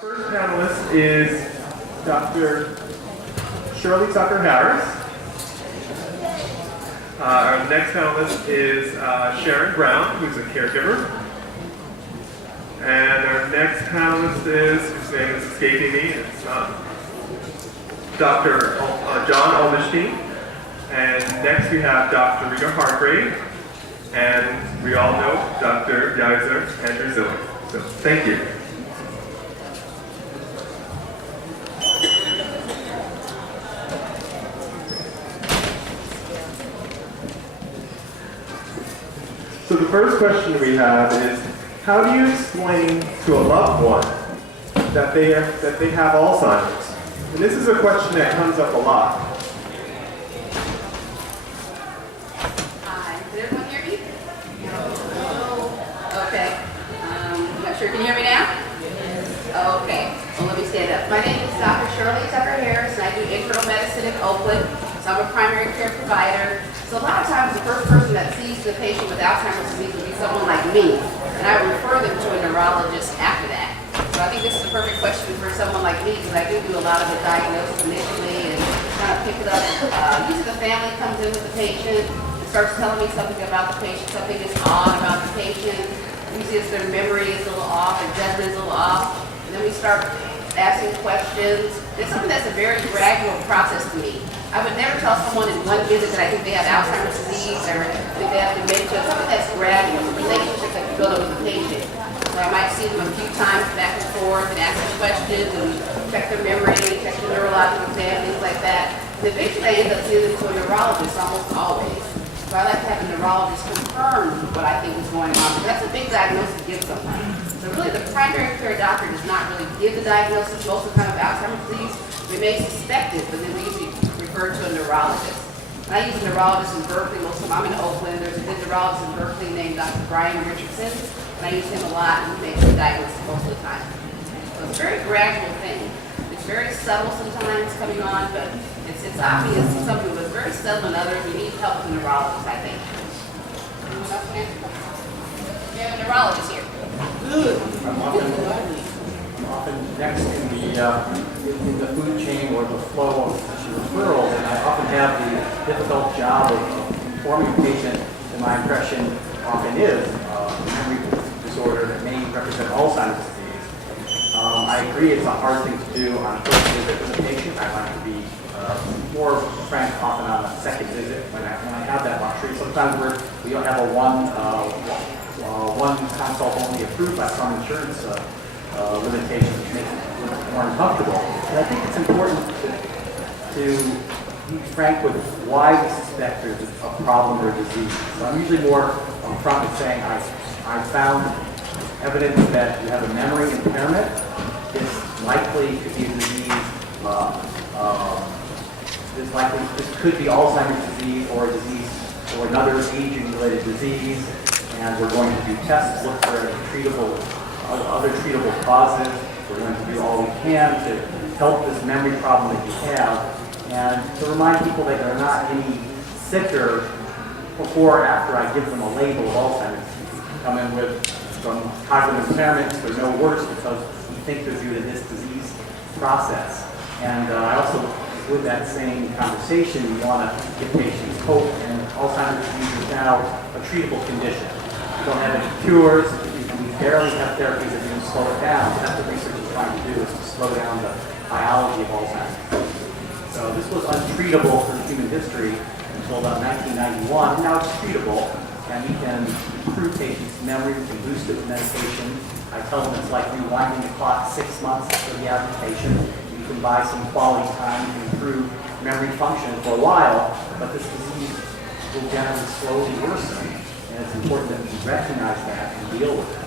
First panelist is Dr. Shirley Tucker-Harris. Our next panelist is Sharon Brown, who's a caregiver. And our next panelist is, whose name is escaping me, it's Dr. John Olichney. And next we have Dr. Rita Hargrave. And we all know Dr. Yaisa Andrews-Zwilling. So thank you. So the first question we have is, how do you explain to a loved one that they have Alzheimer's? And this is a question that comes up a lot. Hi, did everyone hear me? Okay. I'm not sure, can you hear me now? Okay, well let me stand up. My name is Dr. Shirley Tucker-Harris, and I do internal medicine in Oakland. So I'm a primary care provider. So a lot of times the first person that sees the patient with Alzheimer's disease will be someone like me, and I refer them to a neurologist after that. So I think this is a perfect question for someone like me, because I do a lot of the diagnosis initially and kind of pick it up. Usually the family comes in with the patient and starts telling me something about the patient, something is odd about the patient. Usually it's their memory is a little off, their judgment is a little off, and then we start asking questions. It's something that's a very gradual process to me. I would never tell someone in one visit that I think they have Alzheimer's disease or that they have dementia. Something that's gradual, the relationship that you build up with the patient. So I might see them a few times back and forth and ask them questions and check their memory, check the neurological exam, things like that. And eventually I end up seeing them to a neurologist almost always. So I like to have a neurologist confirm what I think is going on. But that's a big diagnosis to give someone. So really the primary care doctor does not really give the diagnosis most of the time of Alzheimer's disease. We may suspect it, but then we usually refer to a neurologist. And I use a neurologist in Berkeley most of the time. I'm in Oakland. There's a good neurologist in Berkeley named Dr. Brian Richardson, and I use him a lot, and he makes the diagnosis most of the time. So it's a very gradual thing. It's very subtle sometimes coming on, but it's obvious to some people, but it's very subtle in others. We need help from the neurologist, I think. Anyone else can answer? We have a neurologist here. Good. I'm often next in the food chain or the flow of referrals, and I often have the difficult job of informing the patient that my impression often is a memory disorder that may represent Alzheimer's disease. I agree it's a hard thing to do on a first visit with a patient. I like to be more frank often on a second visit when I have that luxury. Sometimes we don't have a one consult only approved by some insurance limitations, which makes it a little bit more uncomfortable. And I think it's important to be frank with why we suspect there's a problem or a disease. So I'm usually more upfront with saying I found evidence that you have a memory impairment. This likely could be a disease. This could be Alzheimer's disease or a disease or another aging-related disease. And we're going to do tests, look for other treatable causes. We're going to do all we can to help this memory problem that you have, and to remind people that they're not any sicker before or after I give them a label of Alzheimer's. You come in with some cognitive impairments, they're no worse because you think they're due to this disease process. And I also, with that same conversation, we want to give patients hope, and Alzheimer's disease is now a treatable condition. We don't have any cures, we barely have therapies that can slow it down. That's what research is trying to do, is to slow down the biology of Alzheimer's. So this was untreatable through human history until about 1991. Now it's treatable, and we can improve patients' memory, we can boost it with medication. I tell them it's like rewinding the clock 6 months for the average patient. You can buy some quality time to improve memory function for a while, but this disease will generally slowly worsen. And it's important that we recognize that and deal with it.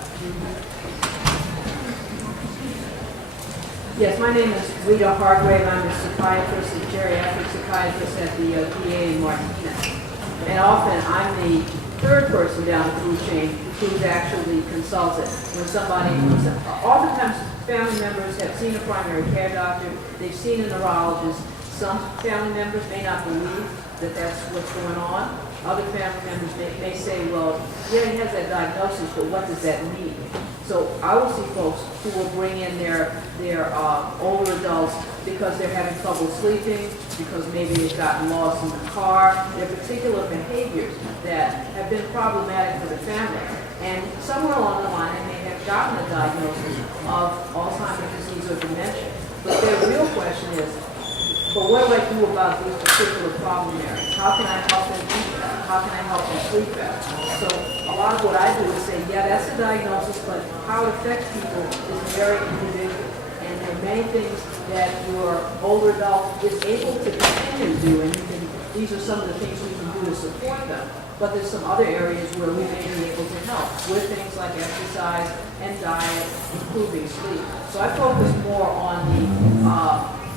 Yes, my name is Rita Hargrave. I'm a psychiatrist, a geriatric psychiatrist at the VA in Martinez. And often I'm the third person down the food chain who's actually consulted. Oftentimes family members have seen a primary care doctor, they've seen a neurologist. Some family members may not believe that that's what's going on. Other family members may say, well, yeah, he has that diagnosis, but what does that mean? So I will see folks who will bring in their older adults because they're having trouble sleeping, because maybe they've gotten lost in the car. There are particular behaviors that have been problematic for the family. And somewhere along the line, they may have gotten a diagnosis of Alzheimer's disease or dementia. But their real question is, but what do I do about these particular problem areas? How can I help them eat better? How can I help them sleep better? So a lot of what I do is say, yeah, that's a diagnosis, but how it affects people is very individual. And there are many things that your older adult is able to continue to do, and these are some of the things we can do to support them. But there's some other areas where we may be able to help with things like exercise and diet, improving sleep. So I focus more on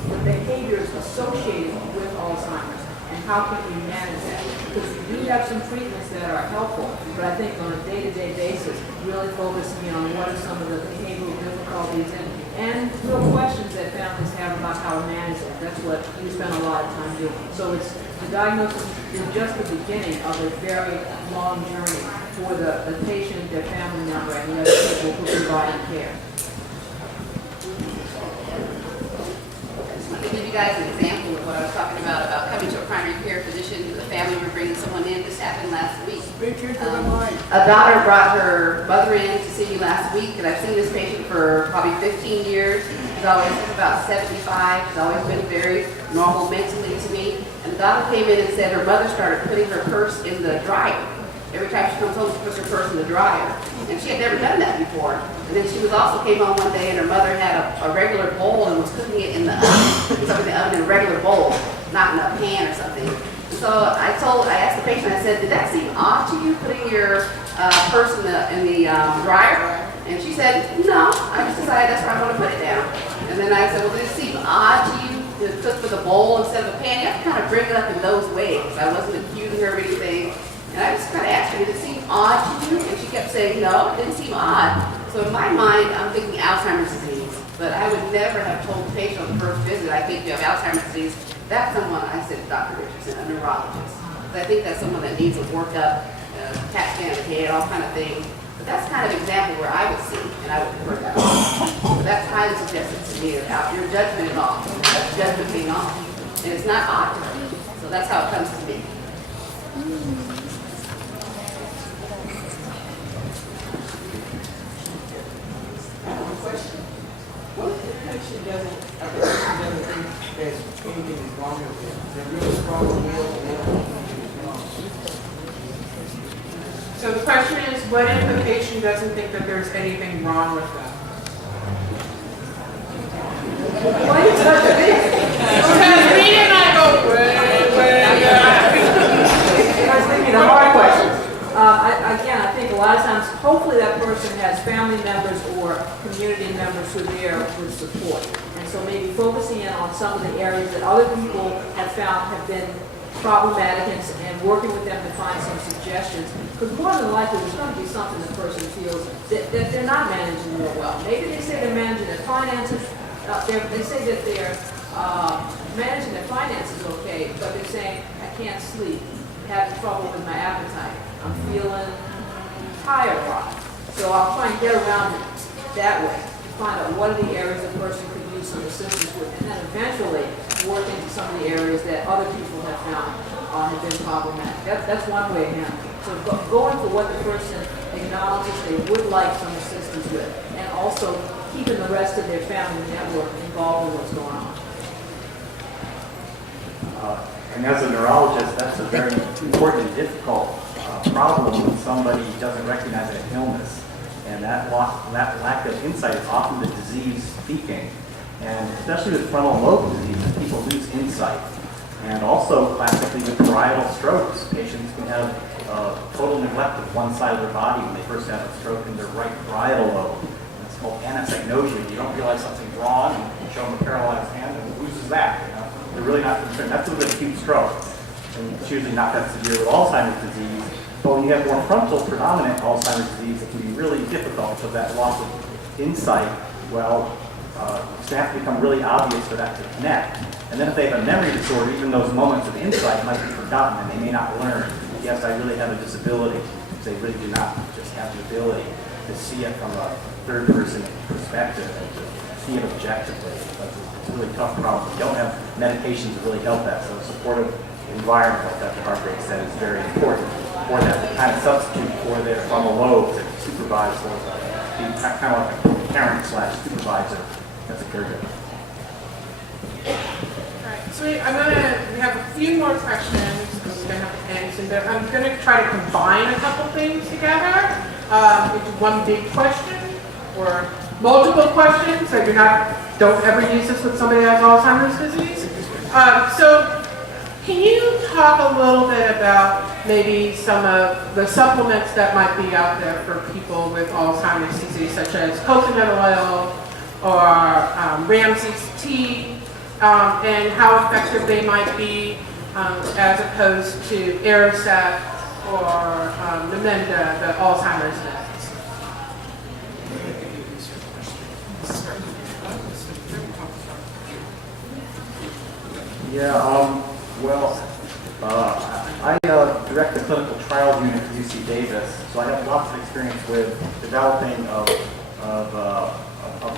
the behaviors associated with Alzheimer's and how can we manage that. Because we do have some treatments that are helpful, but I think on a day-to-day basis, really focusing on what are some of the behavioral difficulties and real questions that families have about how to manage it. That's what we spend a lot of time doing. So it's the diagnosis is just the beginning of a very long journey for the patient, their family member, and the other people who provide care. To give you guys an example of what I was talking about coming to a primary care physician, the family were bringing someone in. This happened last week. A daughter brought her mother in to see me last week, and I've seen this patient for probably 15 years. She's always about 75. She's always been very normal mentally to me. And the daughter came in and said her mother started putting her purse in the dryer. Every time she comes home, she puts her purse in the dryer. And she had never done that before. And then she also came home one day and her mother had a regular bowl and was cooking it in the oven. Something in the oven in a regular bowl, not in a pan or something. And so I asked the patient, I said, did that seem odd to you, putting your purse in the dryer? And she said, no, I just decided that's where I want to put it down. And then I said, well, did it seem odd to you to cook with a bowl instead of a pan? You have to kind of bring it up in those ways. I wasn't accusing her of anything. And I just kind of asked her, did it seem odd to you? And she kept saying, no, it didn't seem odd. So in my mind, I'm thinking Alzheimer's disease. But I would never have told the patient on the first visit, I think you have Alzheimer's disease. That's someone, I said, Dr. Richardson, a neurologist. Because I think that's someone that needs a workup, CAT scan of the head, all kind of things. But that's kind of an example where I would see, and I would refer that on. But that's highly suggested to me that your judgment is off. That's judgment being off. And it's not odd to me. So that's how it comes to me. What if the patient doesn't think there's anything is wrong with it? They're really strong will and they don't think anything is wrong. So the question is, what if the patient doesn't think that there's anything wrong with them? Why are you such a big? Because me and I go way back. I was thinking the hard questions. Again, I think a lot of times, hopefully that person has family members or community members who are there with support. And so maybe focusing in on some of the areas that other people have found have been problematic and working with them to find some suggestions. Because more than likely, there's going to be something the person feels that they're not managing real well. Maybe they say they're managing their finances. They say that they're managing their finances okay, but they're saying, I can't sleep, having trouble with my appetite. I'm feeling tired a lot. So I'll try and get around it that way to find out what are the areas a person could use some assistance with, and then eventually work into some of the areas that other people have found have been problematic. That's one way of handling it. So going for what the person acknowledges they would like some assistance with, and also keeping the rest of their family network involved in what's going on. And as a neurologist, that's a very important and difficult problem when somebody doesn't recognize an illness. And that lack of insight is often the disease speaking. And especially with frontal lobe disease, people lose insight. And also, classically, with parietal strokes, patients can have total neglect of one side of their body when they first have a stroke in their right parietal lobe. And it's called anosognosia. You don't realize something's wrong, and you show them a paralyzed hand, and who loses that? You know? They're really not concerned. That's with an acute stroke. And it's usually not that severe with Alzheimer's disease. But when you have more frontal predominant Alzheimer's disease, it can be really difficult because that loss of insight, well, it's going to have to become really obvious for that to connect. And then if they have a memory disorder, even those moments of insight might be forgotten and they may not learn, yes, I really have a disability. They really do not just have the ability to see it from a third-person perspective and to see it objectively. It's a really tough problem. We don't have medications to really help that, so a supportive environment, like Dr. Hargrave said, is very important for that to kind of substitute for their frontal lobes and supervise those, be kind of like a parent/supervisor as a caregiver. Alright, so we have a few more questions, because we're going to have to end soon, but I'm going to try to combine a couple things together into one big question, or multiple questions, so don't ever use this with somebody who has Alzheimer's disease. So can you talk a little bit about maybe some of the supplements that might be out there for people with Alzheimer's disease, such as coconut oil or Ramsay's tea, and how effective they might be as opposed to Aricept or Namenda, the Alzheimer's meds? Yeah, I direct the clinical trials unit at UC Davis, so I have lots of experience with developing of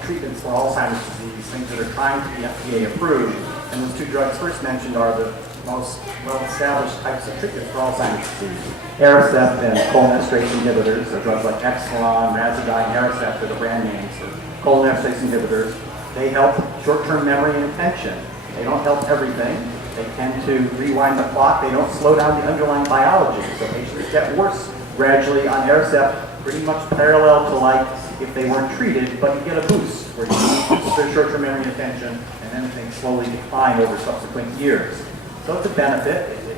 treatments for Alzheimer's disease, things that are trying to be FDA approved. And those two drugs first mentioned are the most well-established types of treatment for Alzheimer's disease. Aricept and cholinesterase inhibitors, so drugs like Exelon, Razodine, Aricept are the brand names for cholinesterase inhibitors. They help short-term memory and attention. They don't help everything. They tend to rewind the clock. They don't slow down the underlying biology. So patients get worse gradually on Aricept, pretty much parallel to like if they weren't treated, but you get a boost where you boost their short-term memory and attention, and then things slowly decline over subsequent years. So it's a benefit. It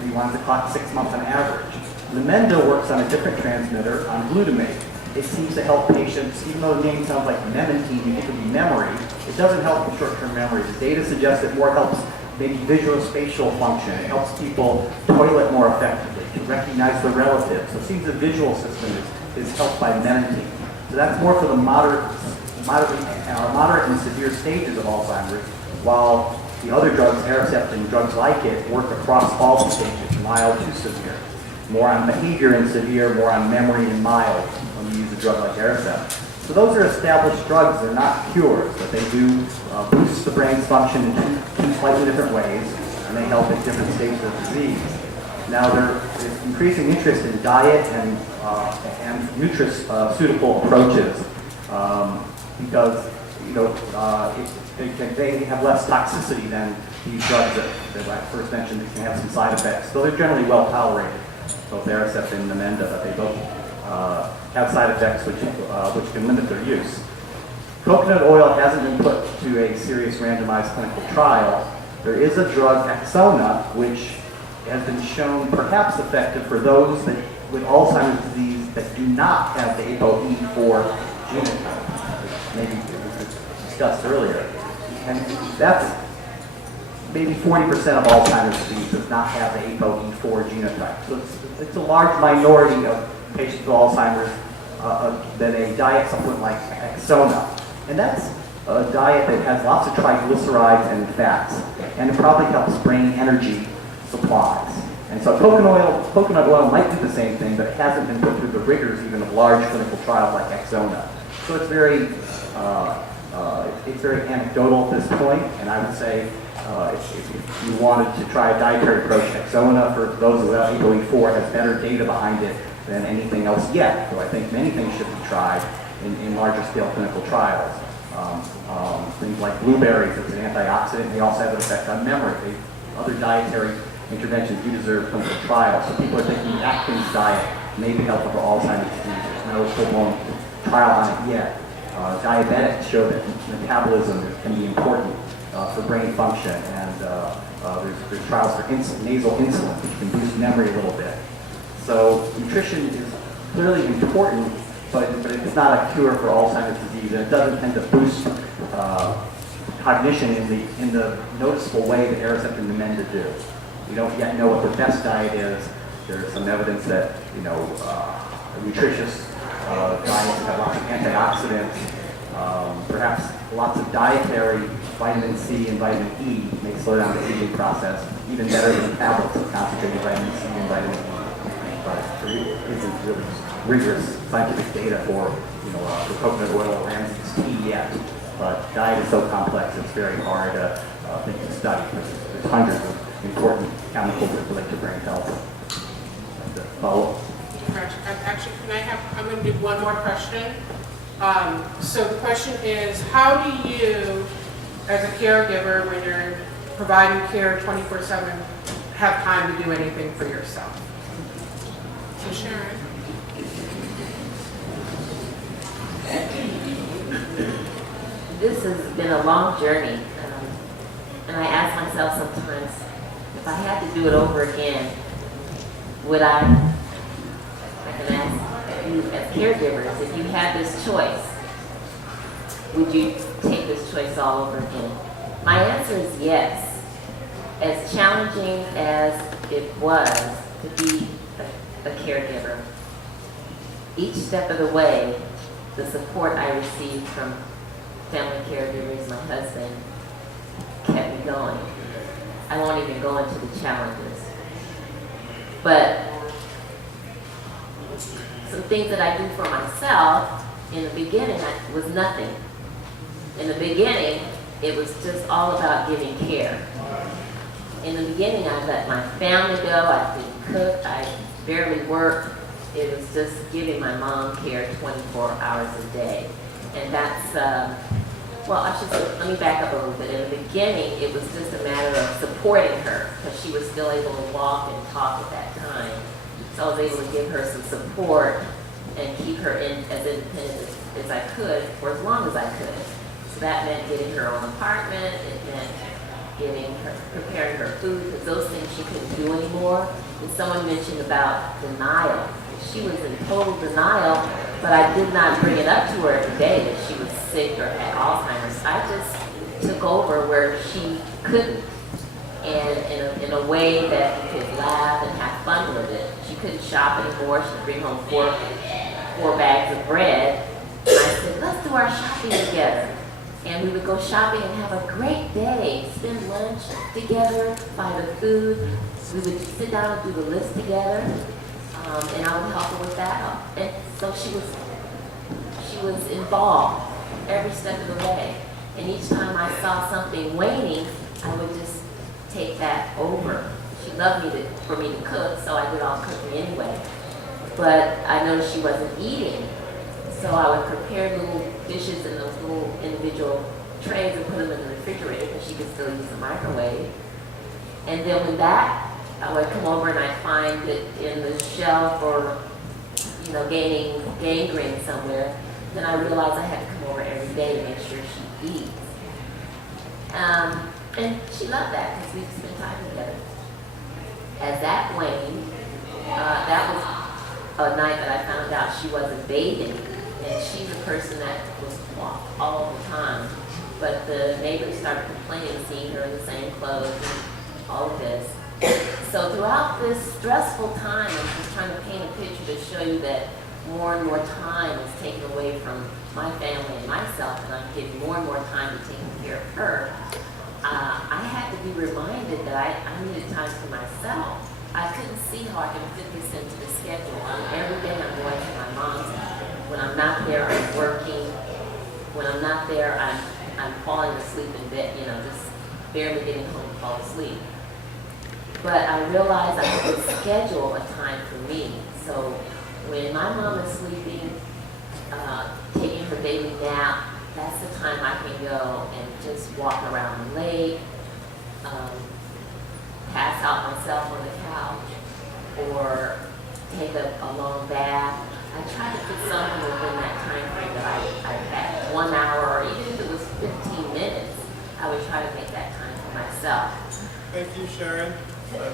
rewinds the clock 6 months on average. Namenda works on a different transmitter, on glutamate. It seems to help patients, even though the name sounds like memantine, you think it would be memory, it doesn't help with short-term memory. The data suggests it more helps maybe visual spatial function. It helps people toilet more effectively, to recognize their relatives. So it seems the visual system is helped by memantine. So that's more for the moderate and severe stages of Alzheimer's, while the other drugs, Aricept and drugs like it, work across all the stages, mild to severe. More on behavior in severe, more on memory in mild when you use a drug like Aricept. So those are established drugs. They're not cures, but they do boost the brain's function in two slightly different ways, and they help at different stages of disease. Now there's increasing interest in diet and nutraceutical approaches because they have less toxicity than these drugs that I first mentioned that can have some side effects. So they're generally well tolerated, both Aricept and Namenda, but they both have side effects which can limit their use. Coconut oil hasn't been put to a serious randomized clinical trial. There is a drug, Exona, which has been shown perhaps effective for those with Alzheimer's disease that do not have the ApoE4 genotype, maybe it was discussed earlier. And that's maybe 40% of Alzheimer's disease does not have the ApoE4 genotype. So it's a large minority of patients with Alzheimer's that a diet supplement like Exona. And that's a diet that has lots of triglycerides and fats, and it probably helps brain energy supplies. And so coconut oil might do the same thing, but it hasn't been put through the rigors even of large clinical trials like Exona. So it's very anecdotal at this point, and I would say if you wanted to try a dietary approach, Exona for those without ApoE4 has better data behind it than anything else yet. So I think many things should be tried in larger scale clinical trials. Things like blueberries, it's an antioxidant, they also have an effect on memory. Other dietary interventions do deserve clinical trials. So people are thinking Atkins diet may be helpful for Alzheimer's disease. There's no full-blown trial on it yet. Diabetics show that metabolism can be important for brain function, and there's trials for nasal insulin, which can boost memory a little bit. So nutrition is clearly important, but it's not a cure for Alzheimer's disease, and it doesn't tend to boost cognition in the noticeable way that Aricept and Namenda do. We don't yet know what the best diet is. There's some evidence that nutritious diets have lots of antioxidants, perhaps lots of dietary vitamin C and vitamin E may slow down the aging process, even better than tablets of concentrated vitamin C and vitamin E. But there isn't really rigorous scientific data for the coconut oil Ramsay's tea yet. But diet is so complex, it's very hard thing to study because there's hundreds of important chemicals that relate to brain health. Follow. Actually, I'm going to do one more question. So the question is, how do you, as a caregiver, when you're providing care 24/7, have time to do anything for yourself? So Sharon. This has been a long journey, and I ask myself sometimes, if I had to do it over again, would I can ask you as caregivers, if you had this choice, would you take this choice all over again? My answer is yes. As challenging as it was to be a caregiver, each step of the way, the support I received from family caregivers, my husband, kept me going. I won't even go into the challenges. But some things that I do for myself, in the beginning, was nothing. In the beginning, it was just all about giving care. In the beginning, I let my family go, I didn't cook, I barely worked. It was just giving my mom care 24 hours a day. And that's, let me back up a little bit. In the beginning, it was just a matter of supporting her because she was still able to walk and talk at that time. So I was able to give her some support and keep her as independent as I could for as long as I could. So that meant getting her own apartment. It meant preparing her food, because those things she couldn't do anymore. And someone mentioned about denial. She was in total denial, but I did not bring it up to her every day that she was sick or had Alzheimer's. I just took over where she couldn't, and in a way that you could laugh and have fun with it. She couldn't shop anymore. She'd bring home four bags of bread. And I said, let's do our shopping together. And we would go shopping and have a great day, spend lunch together, buy the food. We would sit down and do the list together, and I would help her with that. And so she was involved every step of the way. And each time I saw something waning, I would just take that over. She loved for me to cook, so I did all the cooking anyway. But I noticed she wasn't eating. So I would prepare little dishes in those little individual trays and put them in the refrigerator because she could still use the microwave. And then with that, I would come over and I'd find it in the shelf or, gaining gangrene somewhere. Then I realized I had to come over every day to make sure she eats. And she loved that because we spent time together. As that waned, that was a night that I found out she wasn't bathing. And she's a person that was walked all the time. But the neighbors started complaining, seeing her in the same clothes and all of this. So throughout this stressful time, I'm just trying to paint a picture to show you that more and more time is taken away from my family and myself, and I'm giving more and more time to taking care of her. I had to be reminded that I needed time for myself. I couldn't see how I could fit this into the schedule. Every day I'm going to my mom's. When I'm not there, I'm working. When I'm not there, I'm falling asleep in bed, just barely getting home to fall asleep. But I realized I had to schedule a time for me. So when my mom is sleeping, taking her daily nap, that's the time I can go and just walk around the lake, pass out myself on the couch, or take a long bath. I try to put something within that time frame that I had, 1 hour, or even if it was 15 minutes, I would try to make that time for myself. Thank you, Sharon. So we're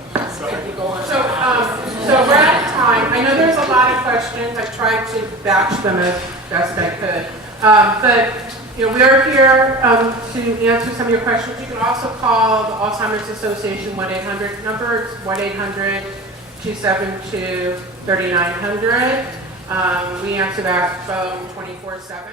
out of time. I know there's a lot of questions. I tried to batch them as best I could. But we're here to answer some of your questions. You can also call the Alzheimer's Association 1-800 number. It's 1-800-272-3900. We answer that phone 24/7.